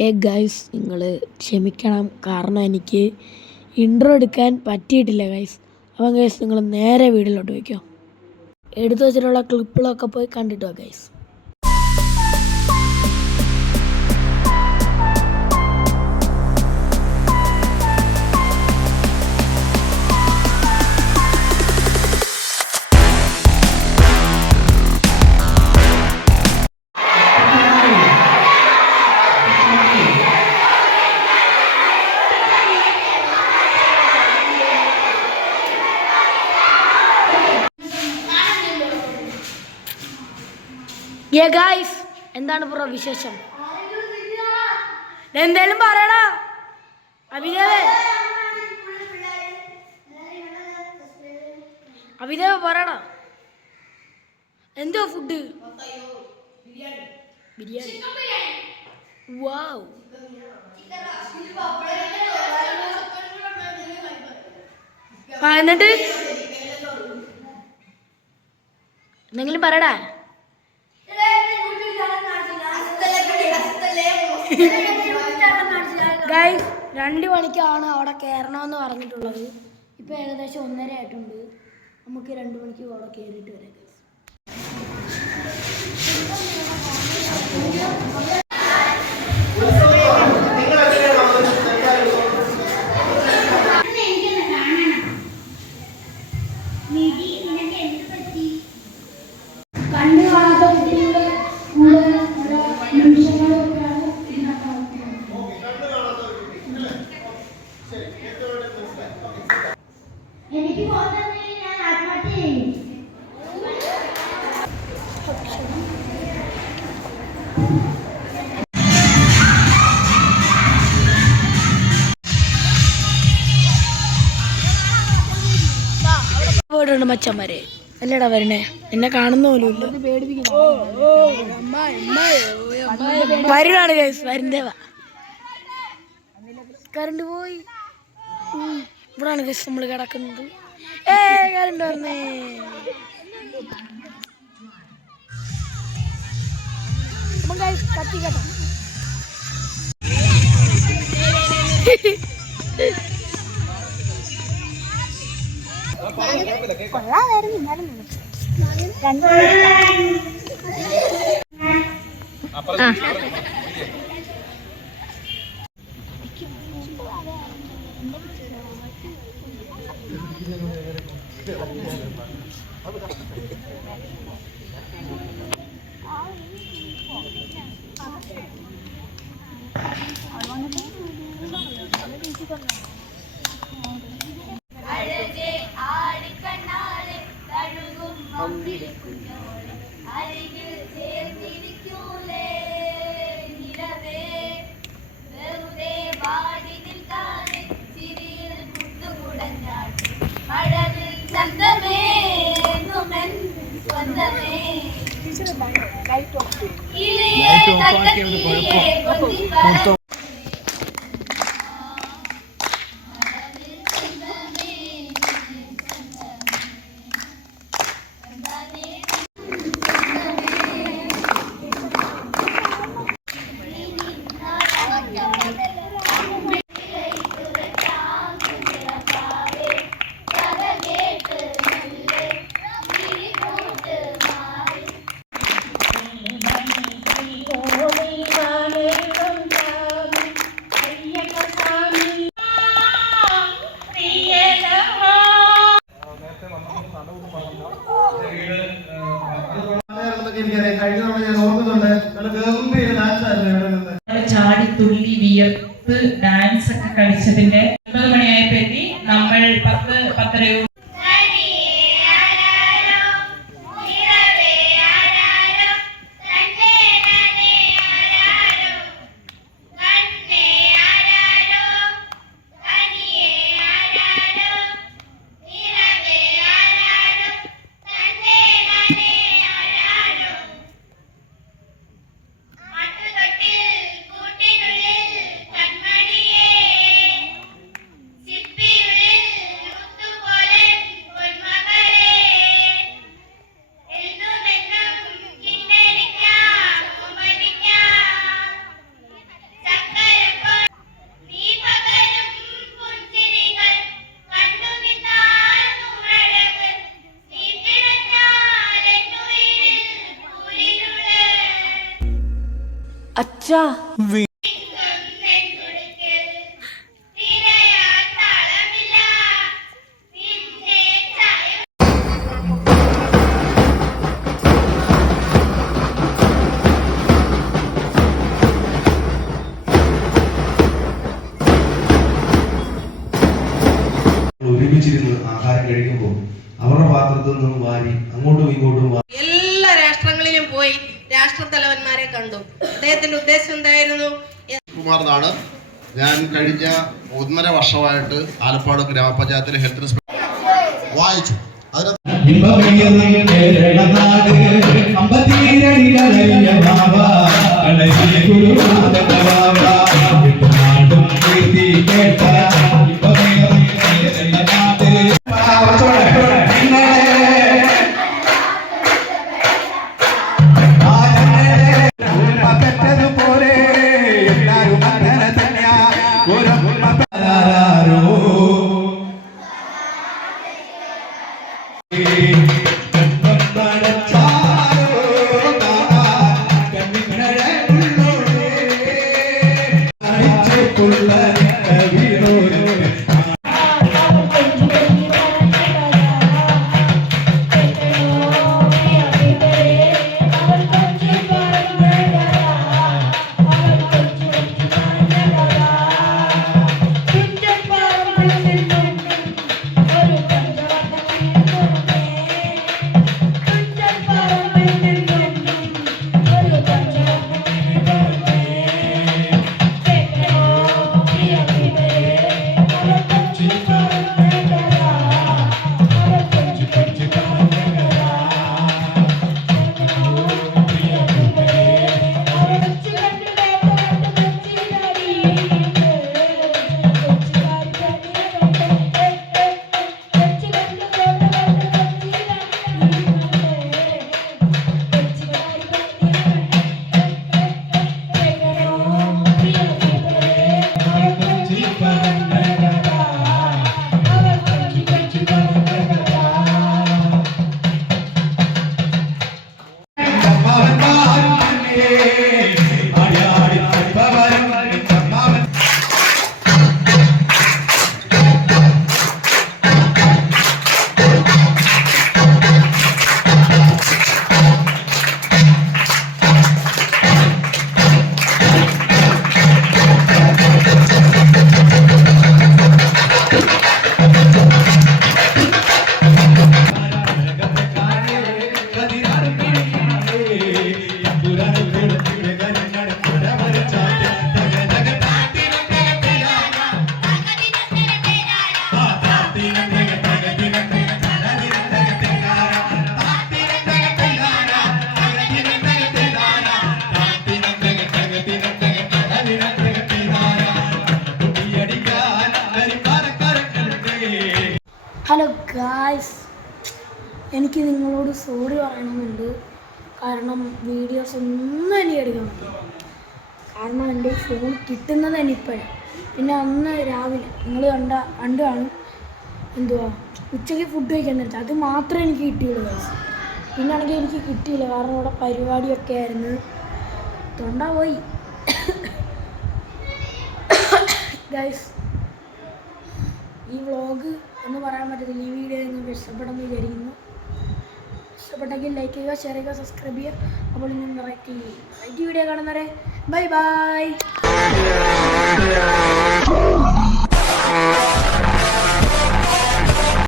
Hey guys, നിങ്ങൾ ക്ഷമിക്കണം, കാരണം എനിക്ക് ഇൻട്രോ എടുക്കാൻ പറ്റിയിട്ടില്ല ഗൈസ്. അപ്പം ഗൈസ് നിങ്ങൾ നേരെ വീട്ടിലോട്ട് വയ്ക്കോ. എടുത്തു വെച്ചിട്ടുള്ള ക്ലിപ്പുകളൊക്കെ പോയി കണ്ടിട്ടോ ഗൈസ്. ഗൈസ്, എന്താണ് ബ്രോ വിശേഷം? എന്തായാലും പറയടാ അഭിദേവ് പറയടാ, എന്തോ ഫുഡ്? ബിരിയാണി. വാവ്. എന്നിട്ട് എന്തെങ്കിലും പറയടാ. ഗൈസ്, 2 മണിക്കാണ് അവിടെ കയറണമെന്ന് പറഞ്ഞിട്ടുള്ളത്. ഇപ്പം ഏകദേശം 1:30 ആയിട്ടുണ്ട്. നമുക്ക് 2 മണിക്ക് അവിടെ കയറിയിട്ട് വരാം ഗൈസ്. ണ്ട് മച്ചന്മാരെ, അല്ലടാ വരണേ, എന്നെ കാണുന്ന പോലും വരുവാണ് ഗൈസ്. വരുന്നേവാ, കറണ്ട് പോയി. ഇവിടാണ് ഗൈസ് നമ്മൾ കിടക്കുന്നത്. കറണ്ട് വന്നേ. കത്തി കേട്ടോ. ചാടി തുള്ളി വിയർത്ത് ഡാൻസ് ഒക്കെ കളിച്ചതിന്റെ 9 മണിയായപ്പോ നമ്മൾ 10-10:30 Sippy will അച്ഛാ ഒരുമിച്ചിരുന്ന് ആഹാരം കഴിക്കുമ്പോൾ അവരുടെ പാത്രത്തിൽ നിന്നും വാരി അങ്ങോട്ടും ഇങ്ങോട്ടും എല്ലാ രാഷ്ട്രങ്ങളിലും പോയി രാഷ്ട്രത്തലവന്മാരെ കണ്ടു. അദ്ദേഹത്തിന്റെ ഉദ്ദേശം എന്തായിരുന്നു? കുമാർ എന്നാണ്. ഞാൻ കഴിഞ്ഞ 1.5 വർഷമായിട്ട് ആലപ്പാട് ഗ്രാമപഞ്ചായത്തിലെ ഹെൽത്ത് ഇൻസ്പെക്ടർ വായിച്ചു. ഹലോ ഗായ്സ്, എനിക്ക് നിങ്ങളോട് സോറി പറയണമെന്നുണ്ട്. കാരണം വീഡിയോസ് ഒന്നും എനിക്ക് എടുക്കാൻ പറ്റില്ല. കാരണം എൻ്റെ ഫോൺ കിട്ടുന്നത് തന്നെ ഇപ്പോഴാണ്. പിന്നെ അന്ന് രാവിലെ നിങ്ങൾ കണ്ടാണ് എന്തുവാ ഉച്ചയ്ക്ക് ഫുഡ് കഴിക്കാൻ നേരത്തെ അത് മാത്രമേ എനിക്ക് കിട്ടിയുള്ളൂ ഗൈസ്. പിന്നെ ആണെങ്കിൽ എനിക്ക് കിട്ടിയില്ല, കാരണം ഇവിടെ പരിപാടിയൊക്കെ ആയിരുന്നു. തൊണ്ട പോയി ഗൈസ്. ഈ വ്ളോഗ് എന്ന് പറയാൻ പറ്റത്തില്ല. ഈ വീഡിയോ നിങ്ങൾക്ക് ഇഷ്ടപ്പെടുമെന്ന് വിചാരിക്കുന്നു. ഇഷ്ടപ്പെട്ടെങ്കിൽ ലൈക്ക് ചെയ്യുക, ഷെയർ ചെയ്യുക, സബ്സ്ക്രൈബ് ചെയ്യുക. അപ്പോൾ ഇനി വെറൈറ്റി വീഡിയോ കാണുന്നവരെ ബൈ ബൈ.